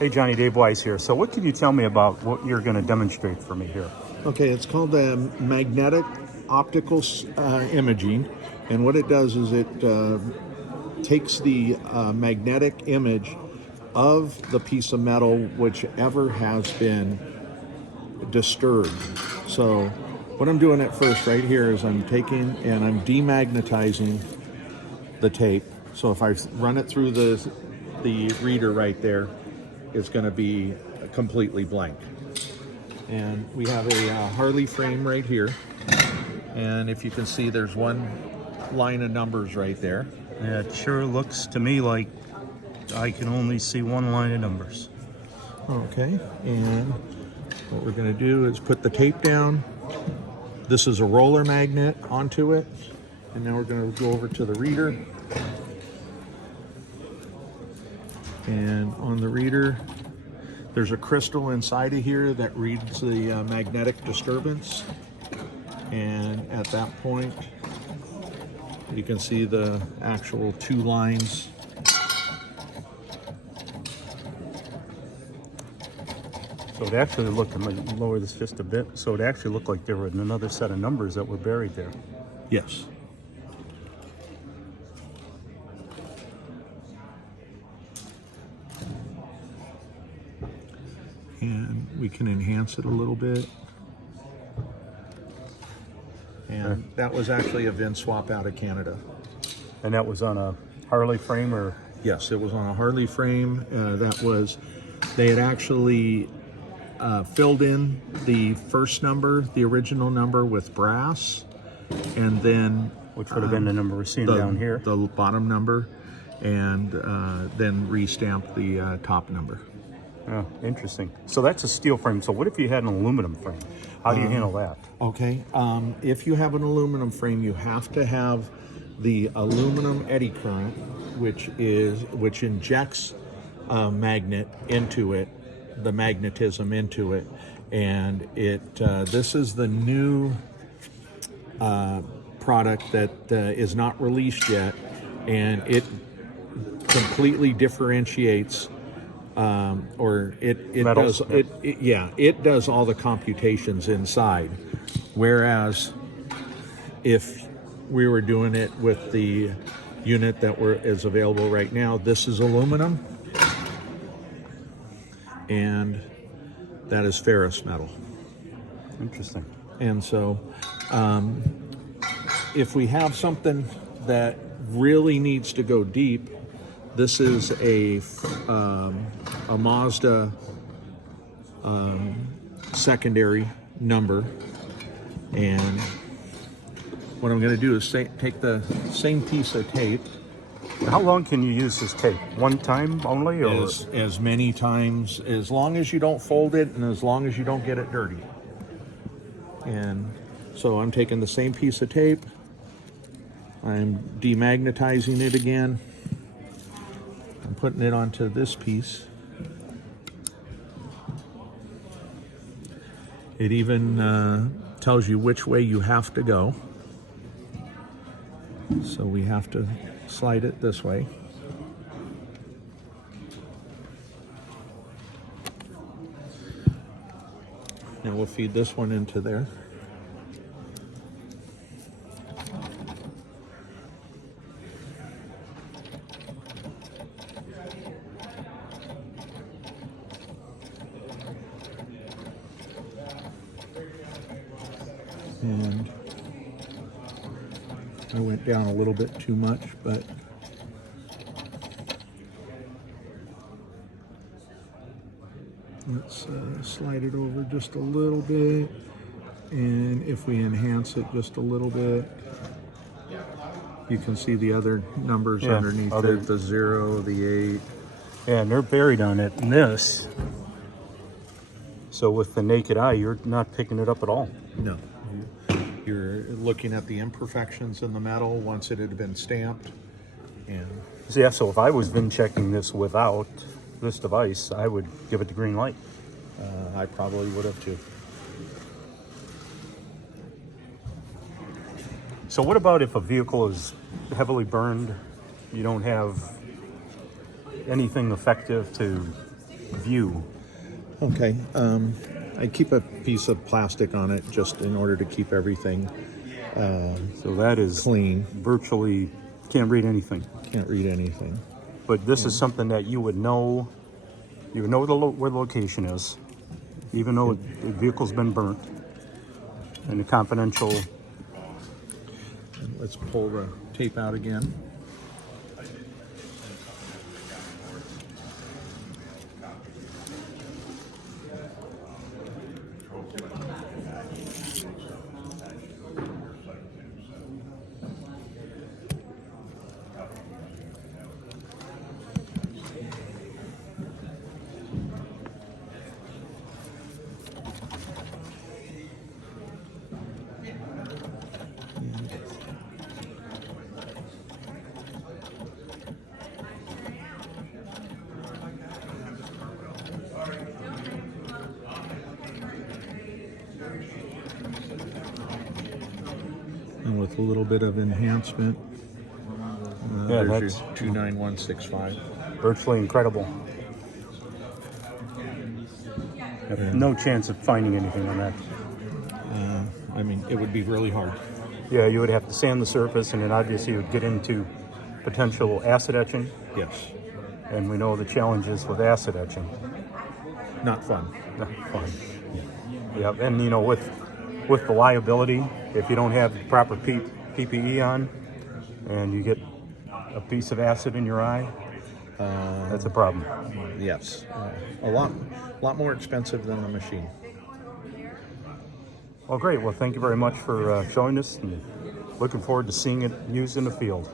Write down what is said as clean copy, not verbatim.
Hey Johnny, Dave Wise here. So what can you tell me about what you're going to demonstrate for me here? Okay, it's called magnetic optical imaging, and what it does is it takes the magnetic image of the piece of metal whichever has been disturbed. So what I'm doing at first right here is I'm taking and I'm demagnetizing the tape. So if I run it through the reader right there, it's going to be completely blank. And we have a Harley frame right here, and if you can see, there's one line of numbers right there. Yeah, it sure looks to me like I can only see one line of numbers. Okay, and what we're going to do is put the tape down. This is a roller magnet onto it, and now we're going to go over to the reader. And on the reader, there's a crystal inside of here that reads the magnetic disturbance. And at that point, you can see the actual two lines. So it actually looked, I'm going to lower this just a bit, so it actually looked like there were another set of numbers that were buried there. Yes. And we can enhance it a little bit. And that was actually a VIN swap out of Canada. And that was on a Harley frame, or? Yes, it was on a Harley frame. They had actually filled in the first number, the original number, with brass, and then Which would have been the number we're seeing down here. The bottom number, and then re-stamped the top number. Oh, interesting. So that's a steel frame. So what if you had an aluminum frame? How do you handle that? Okay, if you have an aluminum frame, you have to have the aluminum eddy current, which injects a magnet into it, the magnetism into it, and this is the new product that is not released yet, and it completely differentiates. It does all the computations inside, whereas if we were doing it with the unit that is available right now, this is aluminum and that is ferrous metal. Interesting. And so if we have something that really needs to go deep, this is a Mazda secondary number, and what I'm going to do is take the same piece of tape. How long can you use this tape? One time only, or as many times, as long as you don't fold it and as long as you don't get it dirty. And so I'm taking the same piece of tape, I'm demagnetizing it again, I'm putting it onto this piece. It even tells you which way you have to go. So we have to slide it this way. Now we'll feed this one into there. And I went down a little bit too much, but let's slide it over just a little bit, and if we enhance it just a little bit, you can see the other numbers underneath it, the 0, the 8. Yeah, and they're buried on it in this. So with the naked eye, you're not picking it up at all. No. You're looking at the imperfections in the metal once it had been stamped. And yeah, so if I was VIN checking this without this device, I would give it the green light. I probably would have too. So what about if a vehicle is heavily burned, you don't have anything effective to view. Okay. I keep a piece of plastic on it just in order to keep everything So that is clean. virtually, can't read anything. Can't read anything. But this is something that you would know. You would know where the location is, even though the vehicle's been burnt. And the confidential. And let's pull the tape out again. And with a little bit of enhancement, Yeah, there's that's your 29165. virtually incredible. Have no chance of finding anything on that. I mean, it would be really hard. Yeah, you would have to sand the surface, and then obviously you would get into potential acid etching. Yes. And we know the challenges with acid etching. Not fun. Not fun. Yeah, and you know, with the liability, if you don't have the proper PPE on, and you get a piece of acid in your eye, that's a problem. Yes. A lot more expensive than the machine. Well, great. Well, thank you very much for showing us, and looking forward to seeing it used in the field.